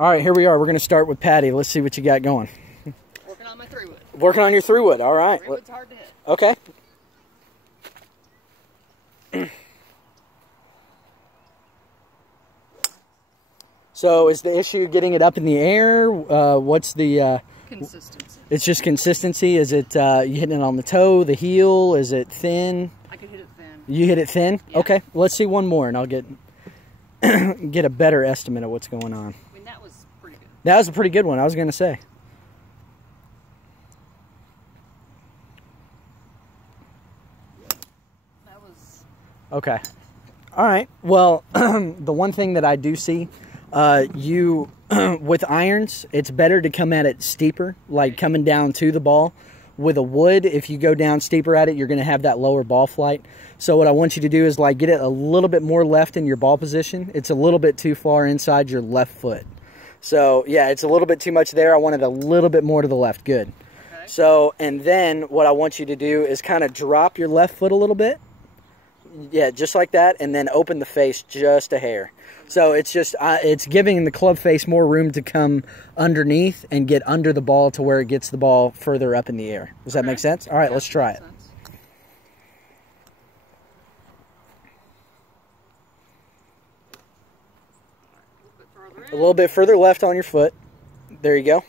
All right, here we are. We're going to start with Patty. Let's see what you got going. Working on my 3-wood. Working on your 3-wood. All right. 3-wood's hard to hit. Okay. So is the issue getting it up in the air? What's the... Consistency. It's just consistency. Is it you hitting it on the toe, the heel? Is it thin? I can hit it thin. You hit it thin? Yeah. Okay. Let's see one more, and I'll get get a better estimate of what's going on. I mean, that was pretty good. That was a pretty good one, I was going to say. That was... Okay. All right. Well, the one thing that I do see, you with irons, it's better to come at it steeper, like coming down to the ball. With a wood, if you go down steeper at it, you're going to have that lower ball flight. So what I want you to do is like get it a little bit more left in your ball position. It's a little bit too far inside your left foot. So yeah, it's a little bit too much there. I want it a little bit more to the left. Good. Okay. So, and then what I want you to do is kind of drop your left foot a little bit. Yeah, just like that, and then open the face just a hair. So it's just it's giving the club face more room to come underneath and get under the ball to where it gets the ball further up in the air. Does that make sense? All right, let's try it. A little bit further left on your foot. There you go.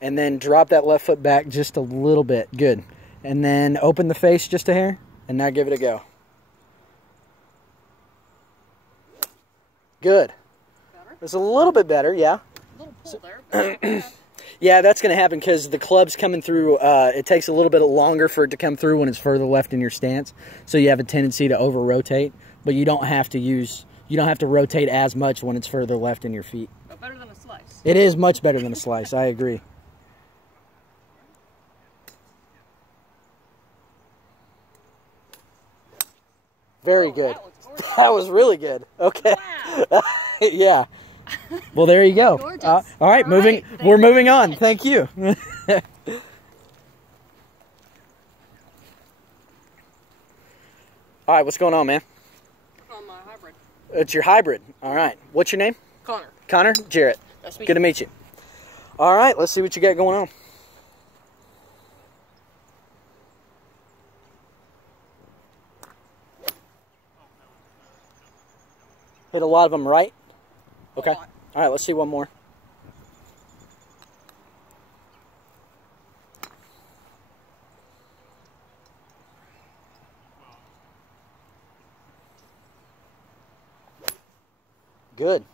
And then drop that left foot back just a little bit. Good. And then open the face just a hair, and now give it a go. Good. Better? It's a little bit better, yeah. A little pull there. Yeah, that's going to happen because the club's coming through. It takes a little bit longer for it to come through when it's further left in your stance. So you have a tendency to over-rotate, but you don't have to rotate as much when it's further left in your feet. But better than a slice. It is much better than a slice. I agree. Very good. That was really good. Okay. Wow. Yeah. Well, there you go. All right, we're moving on. Thank you. All right, what's going on, man? On my hybrid. It's your hybrid. All right. What's your name? Connor. Connor? Jarrett. Good to meet you. All right, let's see what you got going on. Hit a lot of them right? Okay. All right, let's see one more. Good.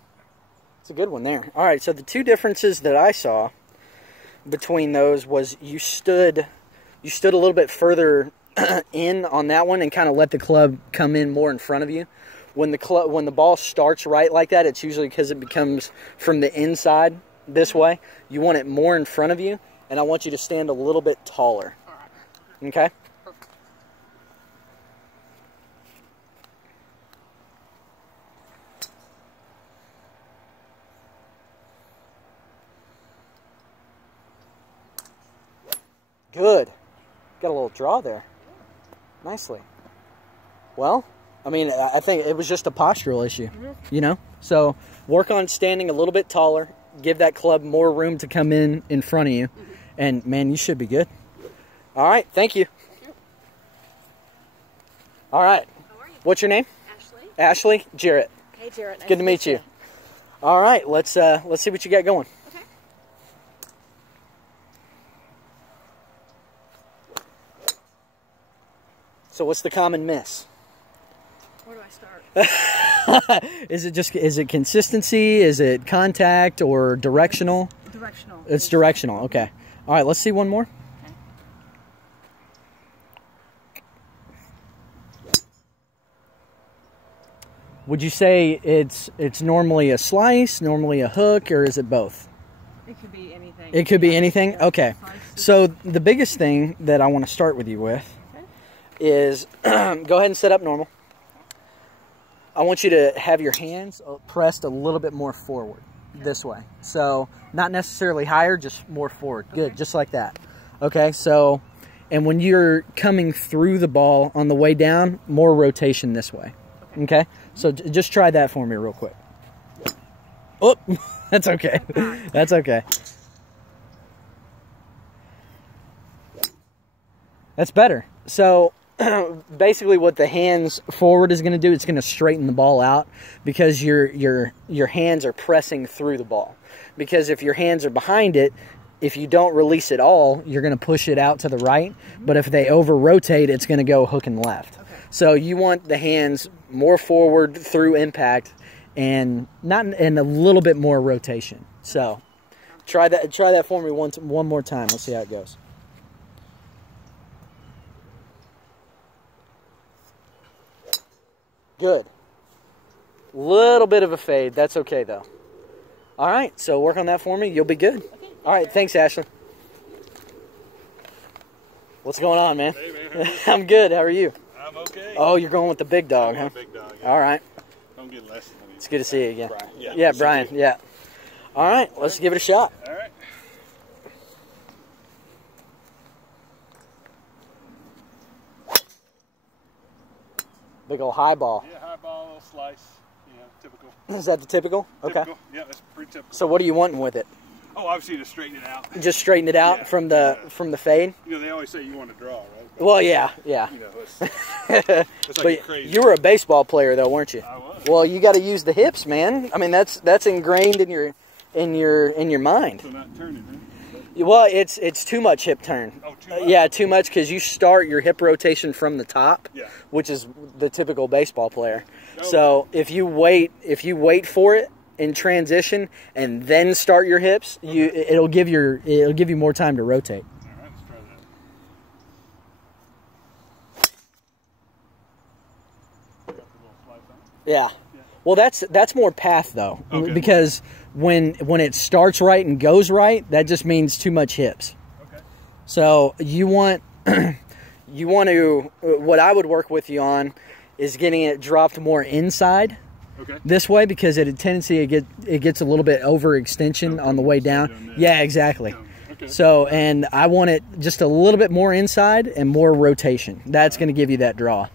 It's a good one there. All right, so the two differences that I saw between those was you stood a little bit further in on that one and kind of let the club come in more in front of you. When the ball starts right like that, it's usually because it becomes from the inside this way. You want it more in front of you, and I want you to stand a little bit taller. Okay? Good. Got a little draw there. Nicely. Well, I mean, I think it was just a postural issue, you know? So work on standing a little bit taller. Give that club more room to come in front of you. And, man, you should be good. All right. Thank you. All right. How are you? What's your name? Ashley. Ashley? Jarrett. Hey, Jarrett. Nice Good to meet you. All right. Let's see what you got going. Okay. So what's the common miss? Where do I start? Is it consistency? Is it contact or directional? Directional. It's directional. Okay. All right. Let's see one more. Okay. Would you say it's normally a slice, normally a hook, or is it both? It could be anything. It could be anything? Okay. So the biggest thing that I want to start with you with is go ahead and set up normal. I want you to have your hands pressed a little bit more forward this way. So not necessarily higher, just more forward. Good, just like that. Okay, so, and when you're coming through the ball on the way down, more rotation this way. Okay, so just try that for me real quick. Oh, that's okay. That's okay. That's better. So basically what the hands forward is going to do, it's going to straighten the ball out because your hands are pressing through the ball. Because if your hands are behind it, if you don't release it all, you're going to push it out to the right. But if they over-rotate, it's going to go hook and left. Okay. So you want the hands more forward through impact and a little bit more rotation. So try that for me one more time. Let's see how it goes. Good. Little bit of a fade. That's okay, though. All right, so work on that for me. You'll be good. Okay. All right, thanks, Ashley. What's going on, man? Hey, man. How are you? I'm good. How are you? I'm okay. Oh, you're going with the big dog, huh? Big dog, yeah. All right. Don't get less than me. It's good to see you again. Brian. Yeah, Brian. Yeah. All right, let's give it a shot. All right. Big old high ball. Yeah, high ball, little slice. You know, typical. Is that the typical? Okay. Typical. Yeah, that's pretty typical. So what are you wanting with it? Oh, obviously to straighten it out. Just straighten it out from the fade? You know, they always say you want to draw, right? But, Well, yeah. you know, it's like But crazy. you were a baseball player, though, weren't you? I was. Well, you got to use the hips, man. I mean, that's ingrained in your mind. So not turning, huh? Well, it's too much hip turn. Oh, too much? Yeah, too much because you start your hip rotation from the top, Yeah. which is the typical baseball player. Oh. So if you wait for it in transition and then start your hips, it'll give you more time to rotate. All right, let's try that. Got the little slice on it? Yeah. Well, that's more path though, Okay. because when it starts right and goes right, that just means too much hips. Okay. So you want to what I would work with you on is getting it dropped more inside. Okay. This way, because it gets a little bit overextension on the way down. Yeah, exactly. Okay. So, and I want it just a little bit more inside and more rotation. That's going to give you that draw.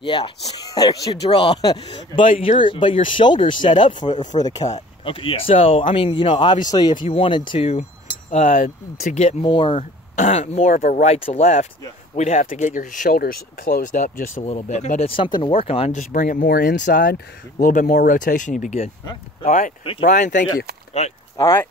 Yeah, there's your draw. Okay. But your shoulders set up for the cut. Okay. Yeah. So, I mean, you know, obviously, if you wanted to get more of a right to left, Yeah. we'd have to get your shoulders closed up just a little bit. Okay. But it's something to work on. Just bring it more inside, a little bit more rotation, you'd be good. All right. All right, Thank you. Brian, thank Yeah. you. All right. All right.